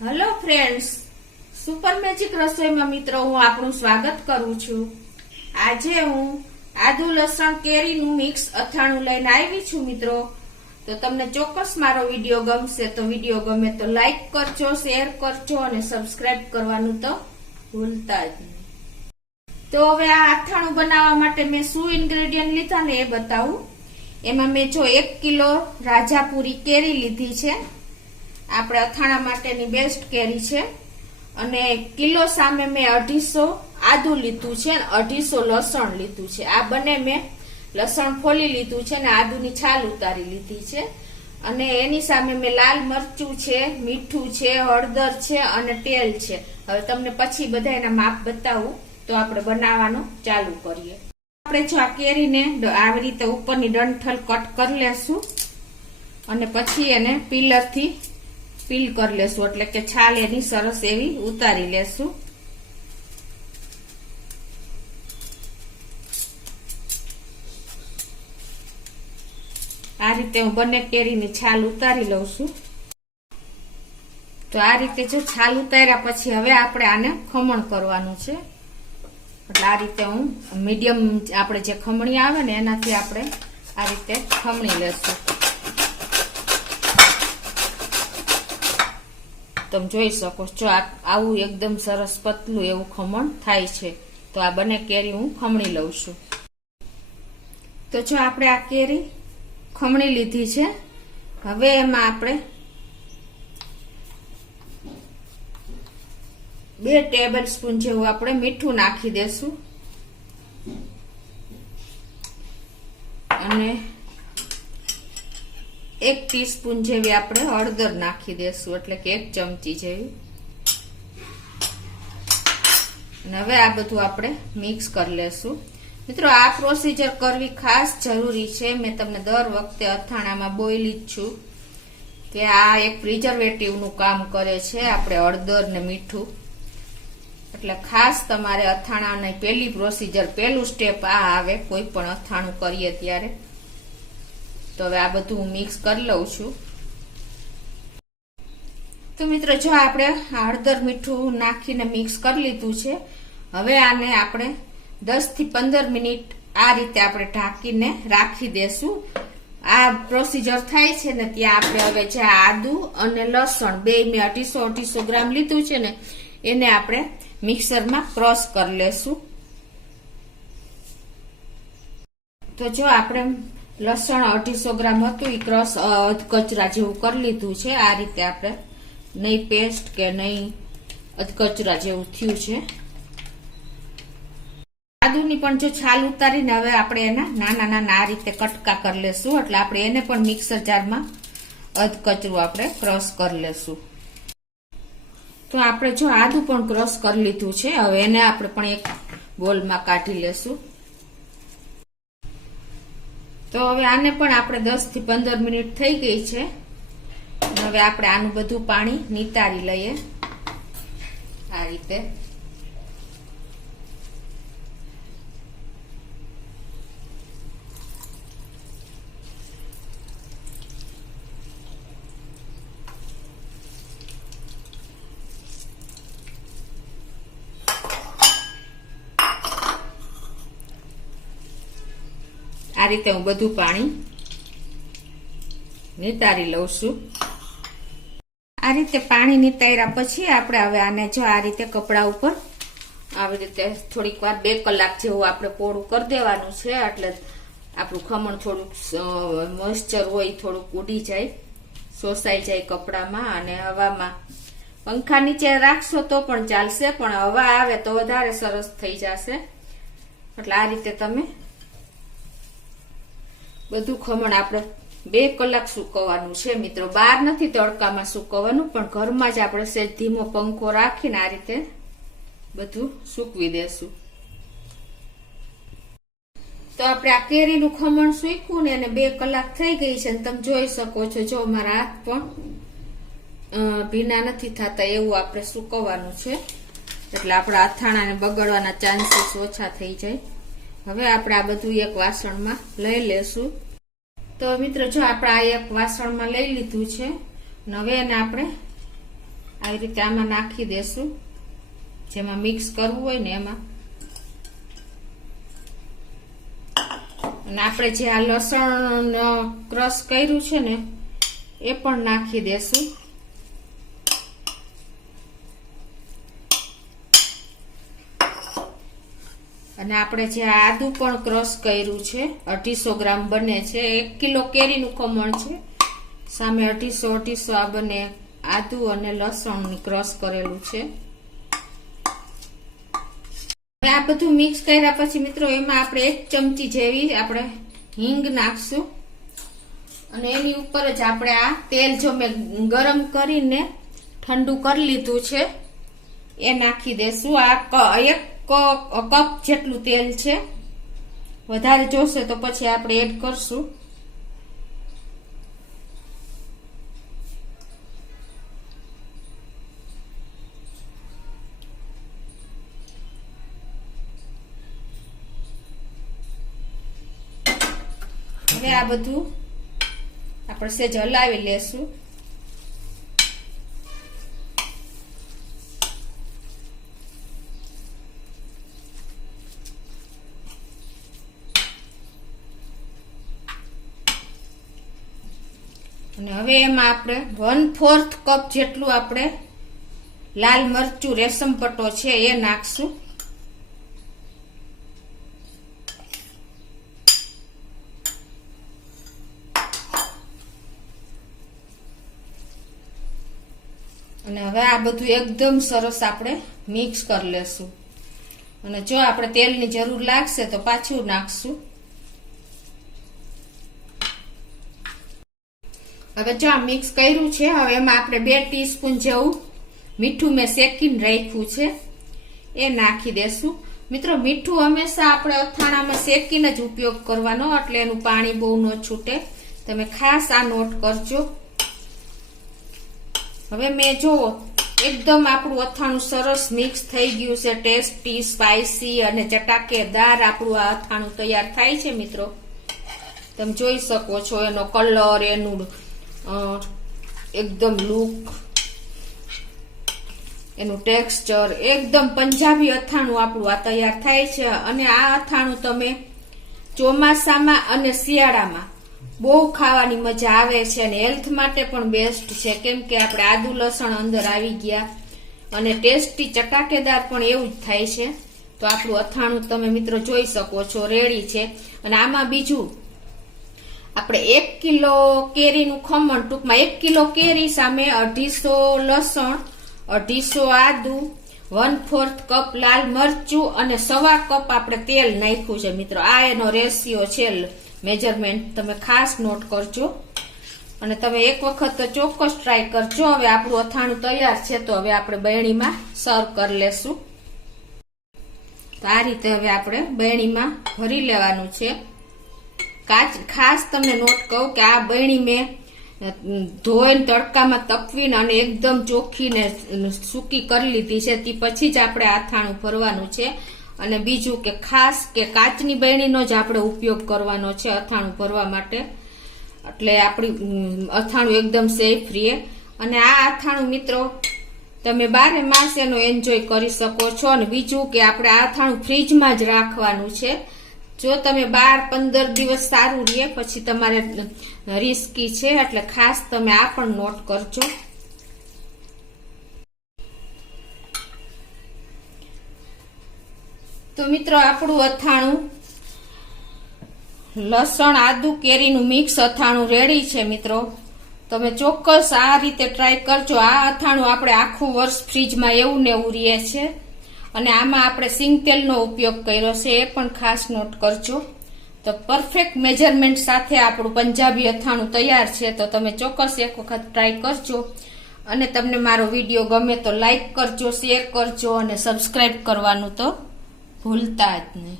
Hello friends, super magic રસોઈમાં મિત્રો હું આપનું સ્વાગત કરું છું। આજે હું આદુ લસણ કેરીનું મિક્સ અથાણું લઈને આવી છું મિત્રો। તો તમને ચોક્કસ મારો વિડીયો ગમશે તો વિડીયો ગમે તો લાઈક કરજો, શેર કરજો અને સબસ્ક્રાઇબ કરવાનું તો ભૂલતા જ નહીં। તો હવે આ અથાણું બનાવવા માટે મેં શું ઇન્ગ્રેડિયન્ટ લીધા ને એ બતાવું। એમાં મેં જો 1 કિલો રાજાપુરી કેરી લીધી છે, આપણે અથાણા માટેની બેસ્ટ કેરી છે। અને કિલો સામે મેં 250 આદુ લીધું છે અને 250 લસણ લીધું છે। આ બંને મેં લસણ ફોલી લીધું છે અને આદુની છાલ ઉતારી લીધી છે। અને એની સામે મેં લાલ મરચું છે, મીઠું છે, હળદર છે અને તેલ છે। હવે તમને પછી બધા એના માપ બતાવું તો આપણે બનાવવાનું ચાલુ કરીએ। આપણે જો આ કેરીને આવી રીતે ઉપરની ડંઠલ કટ કરી લેશું અને પછી એને પીલરથી પીલ કરી લેશું, એટલે કે છાલ એની સરસ એવી ઉતારી લેશું। આ રીતે હું બંને કેરીની છાલ ઉતારી લઉં છું। તો આ રીતે જો છાલ ઉતાર્યા પછી હવે આપણે આને ખમણ કરવાનું છે, એટલે આ રીતે હું મીડિયમ આપણે જે ખમણી આવે ને એનાથી આપણે આ રીતે ખમણી લેશું। તમે જોઈ શકો છો આવું એકદમ સરસ પતલું એવું ખમણ થાય છે। તો આ બંને કેરી હું ખમણી લઉં છું। તો જો આપણે આ કેરી ખમણી લીધી છે, હવે એમાં આપણે 2 ટેબલ સ્પૂન જેવું આપણે મીઠું નાખી દેશું અને 1 ટીસ્પૂન જેવી આપણે હળદર નાખી દેશું, એટલે કે 1 ચમચી જેવી। અને હવે આ બધું આપણે મિક્સ કરી લેશું। મિત્રો આ પ્રોસીજર કરવી ખાસ જરૂરી છે। મેં તમને દર વખતે અથાણામાં બોલી જ છું કે આ એક પ્રિઝર્વેટિવ નું કામ કરે છે, આપણે હળદર ને મીઠું, એટલે ખાસ તમારે અથાણાની પહેલી પ્રોસીજર, પહેલું સ્ટેપ આ આવે કોઈ પણ અથાણું કરીએ ત્યારે। તો હવે આ બધું હું મિક્સ કરી લઉં છું। તો મિત્રો જો આપણે હળદર મીઠું નાખીને મિક્સ કરી લીધું છે, હવે આને આપણે 10 થી 15 મિનિટ આ રીતે આપણે ઢાંકીને રાખી દેશું। આ પ્રોસીજર થાય છે ને ત્યાં આપણે હવે જે આદુ અને લસણ બે મેં 250 ગ્રામ લીધું છે ને એને આપણે મિક્સરમાં ક્રશ કરી લેશું। તો જો આપણે લસણ 250 ગ્રામ હતું એ ક્રશ અધકચરા જેવું કરી લીધું છે। આ રીતે આપણે નહીં પેસ્ટ કે નહીં અધકચરા જેવું થયું છે। આદુની પણ જો છાલ ઉતારીને હવે આપણે એના નાના નાના આ રીતે કટકા કરી લેશું, એટલે આપણે એને પણ મિક્સર જારમાં અધકચરું આપણે ક્રશ કરી લેશું। તો આપણે જો આદુ પણ ક્રશ કરી લીધું છે, હવે એને આપણે પણ એક બોલમાં કાઢી લેશું। તો હવે આને પણ આપણે 10 થી 15 મિનિટ થઈ ગઈ છે। હવે આપણે આનું બધું પાણી નિતારી લઈએ આ રીતે। આ રીતે હું બધું પાણી નિતારી લઉં છું। આ રીતે પાણી નિતાર્યા પછી આપણે હવે આને જો આ રીતે કપડા ઉપર આવી રીતે થોડીક વાર 2 કલાક જેવું આપણે પોળું કરી દેવાનું છે, એટલે આપણું ખમણ થોડુંક મોઇસ્ચર હોય થોડુંક ઉડી જાય, શોષાઈ જાય કપડામાં અને હવામાં। પંખા નીચે રાખશો તો પણ ચાલશે, પણ હવા આવે તો વધારે સરસ થઈ જશે। એટલે આ રીતે તમે બધું ખમણ આપણે 2 કલાક સુકવવાનું છે મિત્રો। બહાર નથી તડકામાં સુકવવાનું, પણ ઘરમાં જ આપણે સહેજ ધીમો પંખો રાખીને આ રીતે બધું સૂકવી દેશું। તો આપણે આ કેરીનું ખમણ સૂક્યું ને એને 2 કલાક થઈ ગઈ છે, તમે જોઈ શકો છો જો મારા હાથ પણ ભીના નથી થતા એવું આપણે સુકવવાનું છે, એટલે આપણા અથાણાને બગડવાના ચાન્સીસ ઓછા થઈ જાય। હવે આપણે આ બધું એક વાસણમાં લઈ લેશું। તો મિત્રો જો આપણે આ એક વાસણમાં લઈ લીધું છે, હવે એને આપણે આવી રીતે આમાં નાખી દેશું, જેમાં મિક્સ કરવું હોય ને એમાં. અને આપણે જે આ લસણ ક્રશ કર્યું છે ને એ પણ નાખી દેશું. અને આપણે જે આદુ પણ ક્રશ કર્યું છે, 250 ગ્રામ બને છે. 1 કિલો કેરીનું ખમણ છે, સામે 250 આ બને આદુ અને લસણ ક્રશ કરેલું છે. આ બધું મિક્સ કર્યા પછી મિત્રો એમાં આપણે 1 ચમચી જેવી આપણે હિંગ નાખશું. અને એની ઉપર જ આપણે આ તેલ જો મેં ગરમ કરીને ઠંડુ કરી લીધું છે એ નાખી દેશું. આ 1 કપ જેટલું તેલ છે, વધારે જોશે તો પછી આપણે એડ કરશું. હવે આ બધું આપણે સેજ હલાવી લેશું. અને હવે એમાં આપણે 1/4 કપ જેટલું આપણે લાલ મરચું રેશમ પટ્ટો છે એ નાખશું. અને હવે આ બધું એકદમ સરસ આપણે મિક્સ કરી લેશું. અને જો આપણે તેલની જરૂર લાગશે તો પાછું નાખશું. હવે જો આ મિક્સ કર્યું છે, હવે એમાં આપણે 2 ટીસ્પૂન જેવું મીઠું મેં શેકીને રાખ્યું છે એ નાખી દેશું. મિત્રો મીઠું હંમેશા આપણે અથાણામાં શેકીને જ ઉપયોગ કરવાનો, એટલે એનું પાણી બહુ ન છૂટે. તમે ખાસ આ નોટ કરજો. હવે મેં જો એકદમ આપણું અથાણું સરસ મિક્સ થઈ ગયું છે. ટેસ્ટી, સ્પાઇસી અને ચટાકેદાર આપણું આ અથાણું તૈયાર થાય છે મિત્રો. તમે જોઈ શકો છો એનો કલર, એનું એકદમ લુક, એનું ટેક્સચર, એકદમ પંજાબી અથાણું આપણું આ તૈયાર થાય છે. અને આ અથાણું તમે ચોમાસામાં અને શિયાળામાં બહુ ખાવાની મજા આવે છે અને હેલ્થ માટે પણ બેસ્ટ છે, કેમ કે આપણે આદુ લસણ અંદર આવી ગયા અને ટેસ્ટી ચટાકેદાર પણ એવું જ થાય છે. તો આપણું અથાણું તમે મિત્રો જોઈ શકો છો રેડી છે. અને આમાં બીજું આપણે 1 કિલો કેરીનું ખમણ, ટૂંકમાં 1 કિલો કેરી સામે 250 લસણ, 250 આદુ, 1/4 કપ લાલ મરચું અને 1/4 કપ આપણે તેલ નાખ્યું છે મિત્રો. આ એનો રેશિયો છે, મેજરમેન્ટ તમે ખાસ નોટ કરજો. અને તમે એક વખત તો ચોક્કસ ટ્રાય કરજો. હવે આપણું અથાણું તૈયાર છે, તો હવે આપણે બરણીમાં સર્વ કરી લેશું. તો આ રીતે હવે આપણે બરણીમાં ભરી લેવાનું છે. ખાસ તમને નોટ કહું કે આ બરણી મેં ધોઈને તડકામાં તપવીને અને એકદમ ચોખ્ખીને સૂકી કરી લીધી છે. તે પછી જ આપણે અથાણું ભરવાનું છે. અને બીજું કે ખાસ કે કાચની બરણીનો જ આપણે ઉપયોગ કરવાનો છે અથાણું ભરવા માટે, એટલે આપણી અથાણું એકદમ સેફ રહે. અને આ અથાણું મિત્રો તમે 12 માસ એનો એન્જોય કરી શકો છો. અને બીજું કે આપણે આ અથાણું ફ્રીજમાં જ રાખવાનું છે. જો તમે 12-15 દિવસ સારું રહે, પછી તમારે રિસ્કી છે, એટલે ખાસ તમે આ પણ નોટ કરજો. તો મિત્રો આપણું અથાણું લસણ આદુ કેરીનું મિક્સ અથાણું રેડી છે મિત્રો. તમે ચોક્કસ આ રીતે ટ્રાય કરજો. આ અથાણું આપણે આખું વર્ષ ફ્રીજમાં એવું ને એવું રહે છે. અને આમાં આપણે સિંગ તેલનો ઉપયોગ કર્યો છે, એ પણ ખાસ નોટ કરજો. તો પરફેક્ટ મેજરમેન્ટ સાથે આપણું પંજાબી અથાણું તૈયાર છે. તો તમે ચોક્કસ એક વખત ટ્રાય કરજો. અને તમને મારો વિડીયો ગમે તો લાઈક કરજો, શેર કરજો અને સબસ્ક્રાઇબ કરવાનું તો ભૂલતા જ નહીં.